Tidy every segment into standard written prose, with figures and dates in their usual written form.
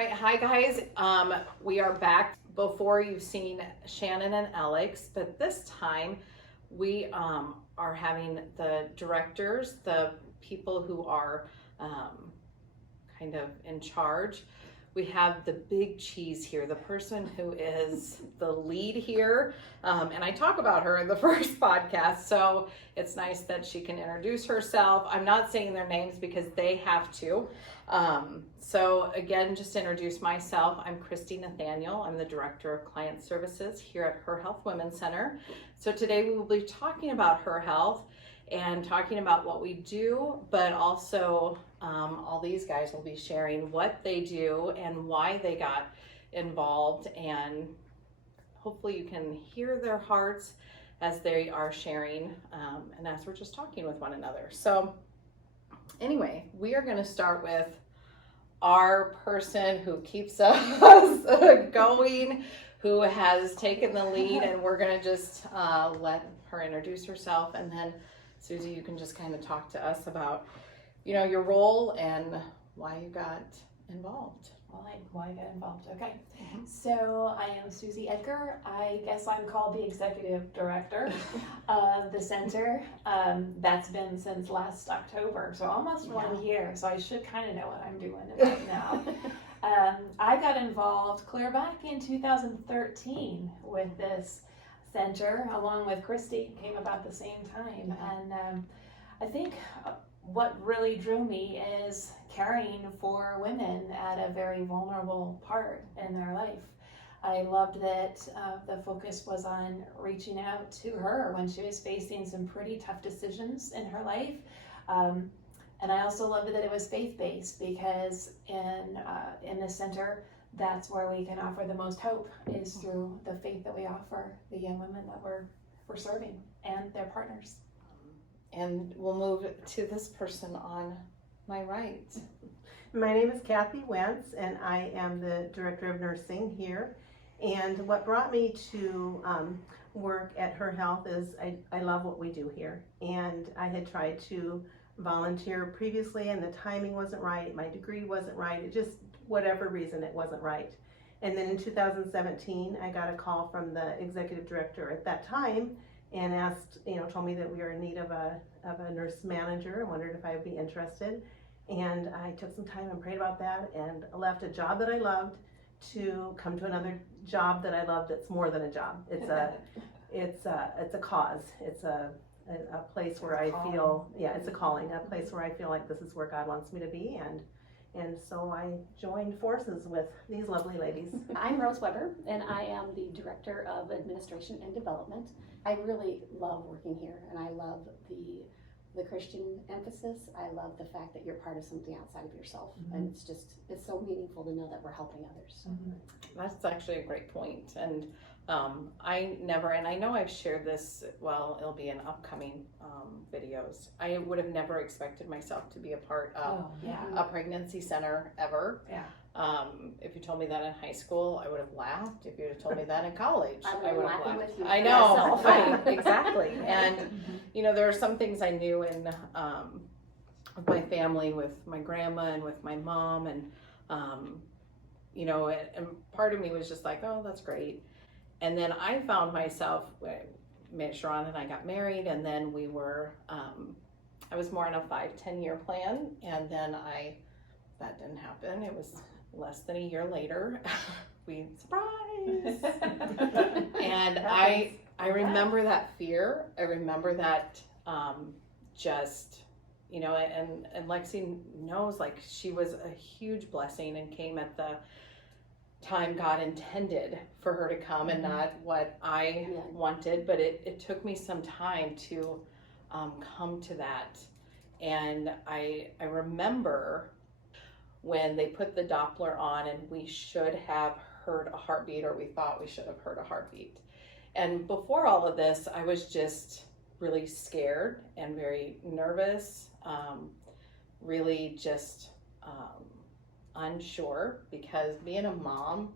right, hi guys. We are back. Before you've seen Shannon and Alex, but this time we are having the directors, the people who are kind of in charge. We have the big cheese here, the person who is the lead here. And I talk about her in the first podcast, so it's nice that she can introduce herself. I'm not saying their names because they have to. So again, just to introduce myself, I'm Christy Nathaniel. I'm the Director of Client Services here at Her Health Women's Center. So today we will be talking about Her Health and talking about what we do, but also all these guys will be sharing what they do and why they got involved, and hopefully you can hear their hearts as they are sharing and as we're just talking with one another. So anyway, we are going to start with our person who keeps us going, who has taken the lead, and we're going to just let her introduce herself, and then Susie, you can just kind of talk to us about, you know, your role and why you got involved. Why I got involved. Okay. So I am Susie Edgar. I guess I'm called the executive director of the center. That's been since last October, so almost 1 year. So I should kind of know what I'm doing right now. I got involved clear back in 2013 with this center, along with Christy, came about the same time. And I think what really drew me is caring for women at a very vulnerable part in their life. I loved that the focus was on reaching out to her when she was facing some pretty tough decisions in her life. And I also loved that it was faith-based, because in the center, that's where we can offer the most hope, is through the faith that we offer the young women that we're serving and their partners. And we'll move to this person on my right. My name is Kathy Wentz, and I am the Director of Nursing here. And what brought me to work at Her Health is I love what we do here. And I had tried to volunteer previously, and the timing wasn't right, my degree wasn't right, it just, whatever reason, it wasn't right. And then in 2017, I got a call from the executive director at that time and asked, told me that we were in need of a nurse manager and wondered if I would be interested. And I took some time and prayed about that and left a job that I loved to come to another job that I loved. It's more than a job. It's a cause. It's a place where I feel, it's a calling, a place where I feel like this is where God wants me to be. And so I joined forces with these lovely ladies. I'm Rose Weber, and I am the Director of Administration and Development. I really love working here, and I love the Christian emphasis. I love the fact that you're part of something outside of yourself, and it's so meaningful to know that we're helping others. That's actually a great point. And I know I've shared this, well, it'll be in upcoming videos. I would have never expected myself to be a part of a pregnancy center ever. Yeah. If you told me that in high school, I would have laughed. If you had told me that in college, I would have laughed. With you I know, myself. right, exactly. And there are some things I knew in with my family, with my grandma and with my mom, and and part of me was just like, oh, that's great. And then I found myself, Sharon and I got married, and then we were, I was more in a 5-10 year plan, and then that didn't happen. It was less than a year later. Surprise! And I remember that fear. I remember that and Lexi knows, like, she was a huge blessing and came at the time God intended for her to come, and not what I wanted, but it took me some time to come to that. And I remember when they put the Doppler on, and we should have heard a heartbeat, or we thought we should have heard a heartbeat. And before all of this, I was just really scared and very nervous, really just unsure, because being a mom,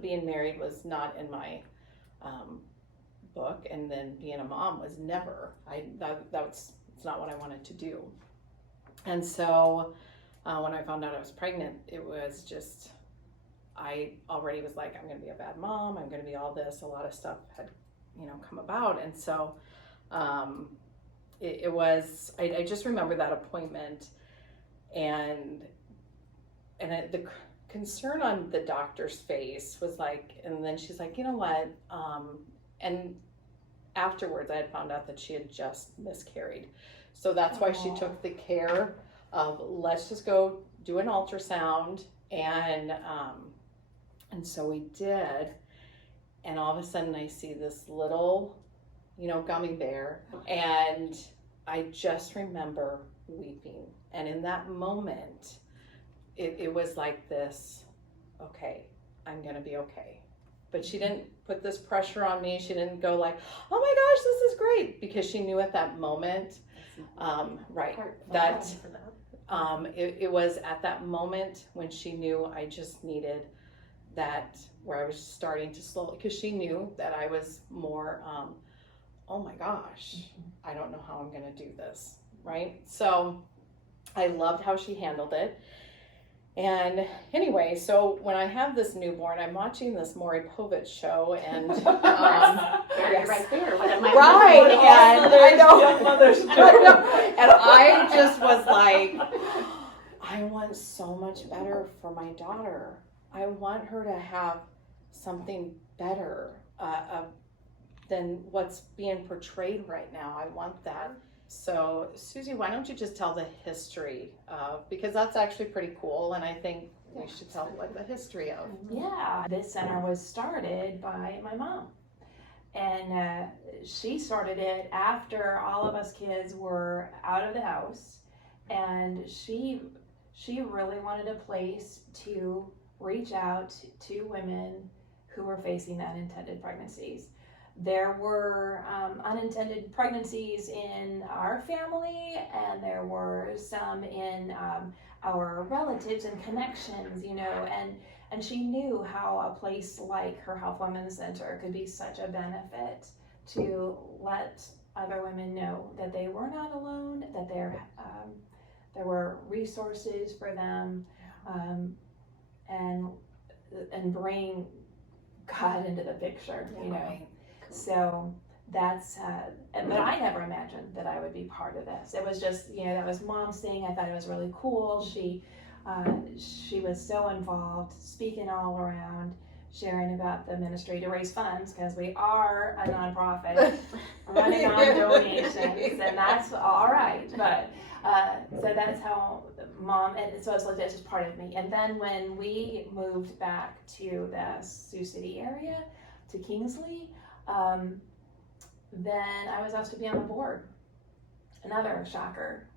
being married was not in my book, and then being a mom was never. It's not what I wanted to do. And so when I found out I was pregnant, it was just I already was like, I'm going to be a bad mom. I'm going to be all this. A lot of stuff had, come about. And so it was, I just remember that appointment and the concern on the doctor's face was like, and then she's like, you know what? And afterwards I had found out that she had just miscarried. So that's why she took the care of, let's just go do an ultrasound. And so we did. And all of a sudden I see this little, gummy bear. And I just remember weeping. And in that moment, it was like this, okay, I'm gonna be okay. But she didn't put this pressure on me. She didn't go like, oh my gosh, this is great. Because she knew at that moment, right, that it was at that moment when she knew I just needed that, where I was starting to slowly, because she knew that I was more, oh my gosh, I don't know how I'm gonna do this, right? So I loved how she handled it. And anyway, so when I have this newborn, I'm watching this Maury Povich show, and Yes. yes. Right there. One of my Right, favorite and I know, young mothers do. I know, and I just was like, I want so much better for my daughter. I want her to have something better than what's being portrayed right now. I want that. So, Susie, why don't you just tell the history of, because that's actually pretty cool, and I think we should tell what the history of. Yeah, this center was started by my mom. And she started it after all of us kids were out of the house. And she really wanted a place to reach out to women who were facing unintended pregnancies. There were unintended pregnancies in our family, and there were some in our relatives and connections, and she knew how a place like Her Health Women's Center could be such a benefit to let other women know that they were not alone, that there were resources for them, and bring God into the picture, Right. So that's, but I never imagined that I would be part of this. It was just, that was Mom's thing. I thought it was really cool. She was so involved, speaking all around, sharing about the ministry to raise funds, because we are a nonprofit running on donations, and that's all right. But so that's how Mom, and so it's just part of me. And then when we moved back to the Sioux City area, to Kingsley, then I was asked to be on the board. Another shocker.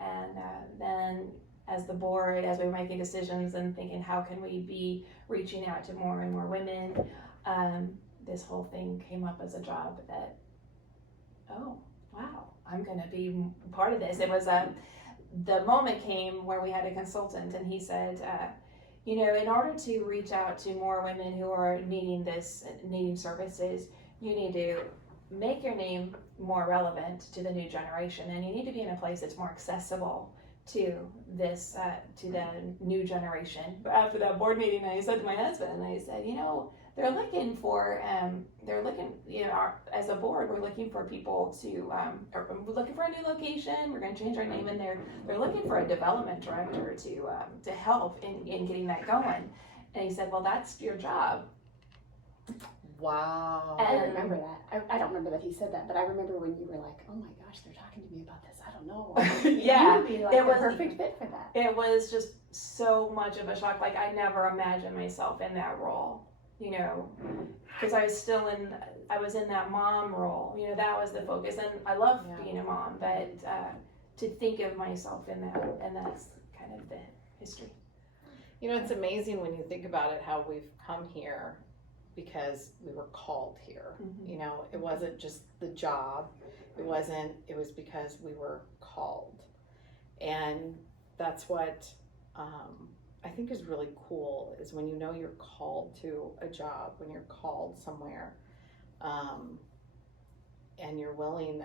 And then as the board, as we were making decisions and thinking how can we be reaching out to more and more women, this whole thing came up as a job that, oh, wow, I'm gonna be part of this. It was, the moment came where we had a consultant, and he said, in order to reach out to more women who are needing services, you need to make your name more relevant to the new generation, and you need to be in a place that's more accessible to this, to the new generation. But after that board meeting, I said to my husband, I said, they're looking for, as a board, we're looking for people to, we're looking for a new location. We're going to change our name, and they're looking for a development director to help in getting that going. And he said, well, that's your job. Wow. I remember that. I don't remember that he said that, but I remember when you were like, oh my gosh, they're talking to me about this. I don't know. Yeah, You would be like it the was- perfect fit for that. It was just so much of a shock. Like, I never imagined myself in that role, because I was in that mom role, that was the focus. And I love being a mom, but to think of myself in that, and that's kind of the history. It's amazing when you think about it, how we've come here because we were called here. Mm-hmm. It wasn't just the job. It was because we were called. And that's what I think is really cool, is when you're called to a job, when you're called somewhere, and you're willing,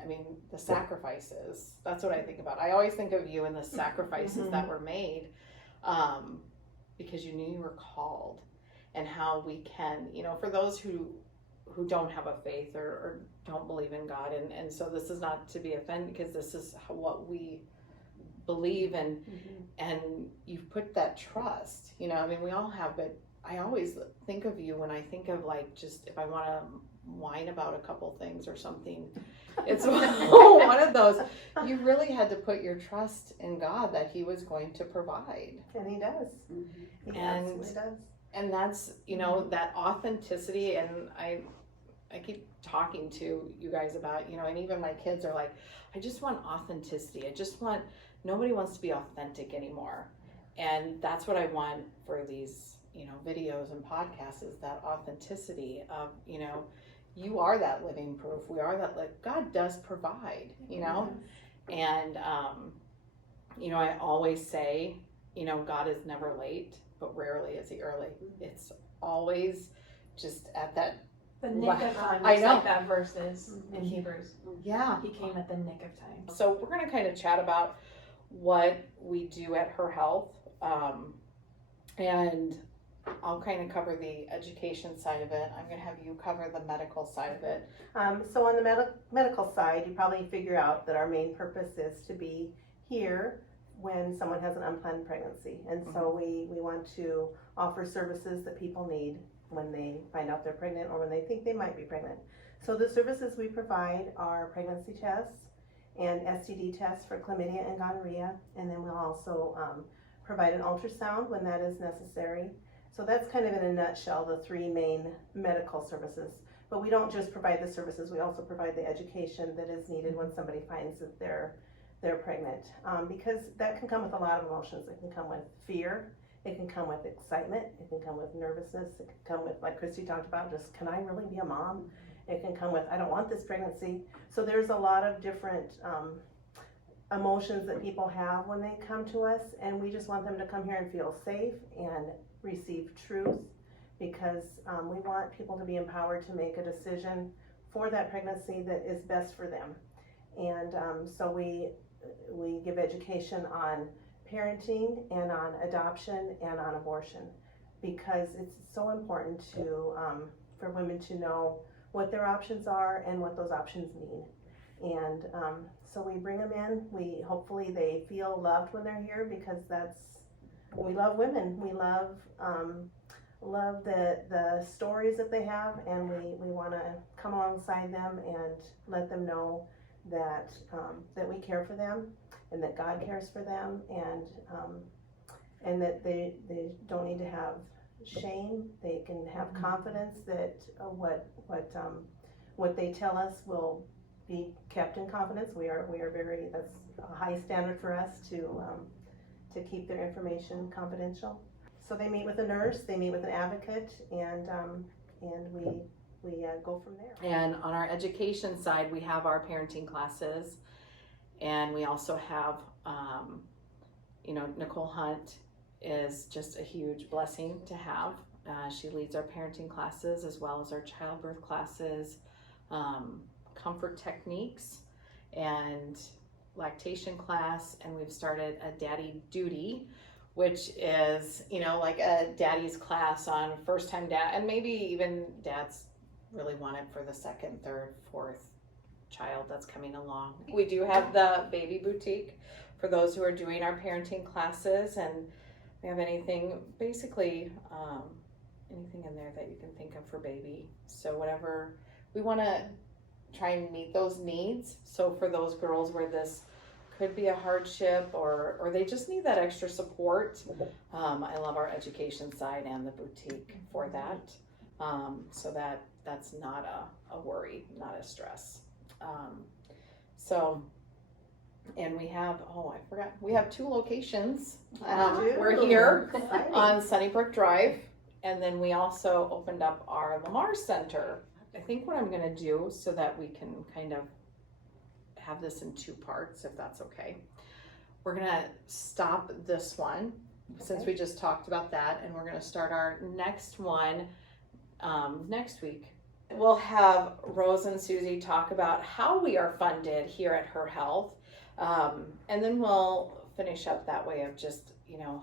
the sacrifices, that's what I think about. I always think of you and the sacrifices that were made, because you knew you were called. and how we can, for those who don't have a faith or don't believe in God. And so this is not to be offended, because this is what we believe in. And you've put that trust, we all have, but I always think of you when I think of just if I want to whine about a couple things or something, it's one of those. You really had to put your trust in God that He was going to provide. And He does. He And- absolutely does. And that's, that authenticity. And I keep talking to you guys about, and even my kids are like, I just want authenticity. Nobody wants to be authentic anymore. And that's what I want for these, videos and podcasts, is that authenticity of, you are that living proof. We are that, God does provide, and, I always say, God is never late, but rarely is He early. It's always just at that, The nick of time, I just know. like that verse is in Hebrews. yeah. He came at the nick of time. So we're going to kind of chat about what we do at Her Health, and I'll kind of cover the education side of it. I'm going to have you cover the medical side of it. So on the medical side, you probably figure out that our main purpose is to be here when someone has an unplanned pregnancy. And so we want to offer services that people need when they find out they're pregnant or when they think they might be pregnant. So the services we provide are pregnancy tests and STD tests for chlamydia and gonorrhea. And then we'll also provide an ultrasound when that is necessary. So that's kind of in a nutshell the three main medical services. But we don't just provide the services, we also provide the education that is needed when somebody finds that they're pregnant. Because that can come with a lot of emotions. It can come with fear, it can come with excitement, it can come with nervousness, it can come with, like Christy talked about, just can I really be a mom? It can come with, I don't want this pregnancy. So there's a lot of different emotions that people have when they come to us, and we just want them to come here and feel safe and receive truth, because we want people to be empowered to make a decision for that pregnancy that is best for them. And so we give education on parenting and on adoption and on abortion, because it's so important to for women to know what their options are and what those options mean. And so we bring them in. Hopefully they feel loved when they're here, because we love women. We love the stories that they have, and we want to come alongside them and let them know that we care for them, and that God cares for them, and that they don't need to have shame. They can have confidence that what they tell us will be kept in confidence. We are very, that's a high standard for us to keep their information confidential. So they meet with a nurse, they meet with an advocate, and we go from there. And on our education side, we have our parenting classes, and we also have, Nicole Hunt is just a huge blessing to have. She leads our parenting classes as well as our childbirth classes, comfort techniques, and lactation class. And we've started a daddy duty, which is, like a daddy's class on first time dad, and maybe even dads really want it for the second, third, fourth child that's coming along. We do have the baby boutique for those who are doing our parenting classes, and we have anything in there that you can think of for baby. So whatever, we want to try and meet those needs. So for those girls where this could be a hardship, or they just need that extra support, I love our education side and the boutique for that. So that's not a worry, not a stress. And we have, we have 2 locations. We're here Exciting. on Sunnybrook Drive, and then we also opened up our Lamar Center. I think what I'm gonna do, so that we can kind of have this in 2 parts, if that's okay. We're gonna stop this one, since we just talked about that, and we're gonna start our next one next week. We'll have Rose and Susie talk about how we are funded here at Her Health, and then we'll finish up that way of just,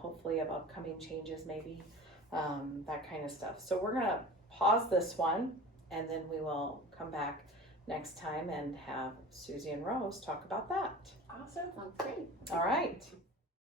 hopefully of upcoming changes maybe that kind of stuff. So we're gonna pause this one, and then we will come back next time and have Susie and Rose talk about that. Awesome. Sounds great. All right.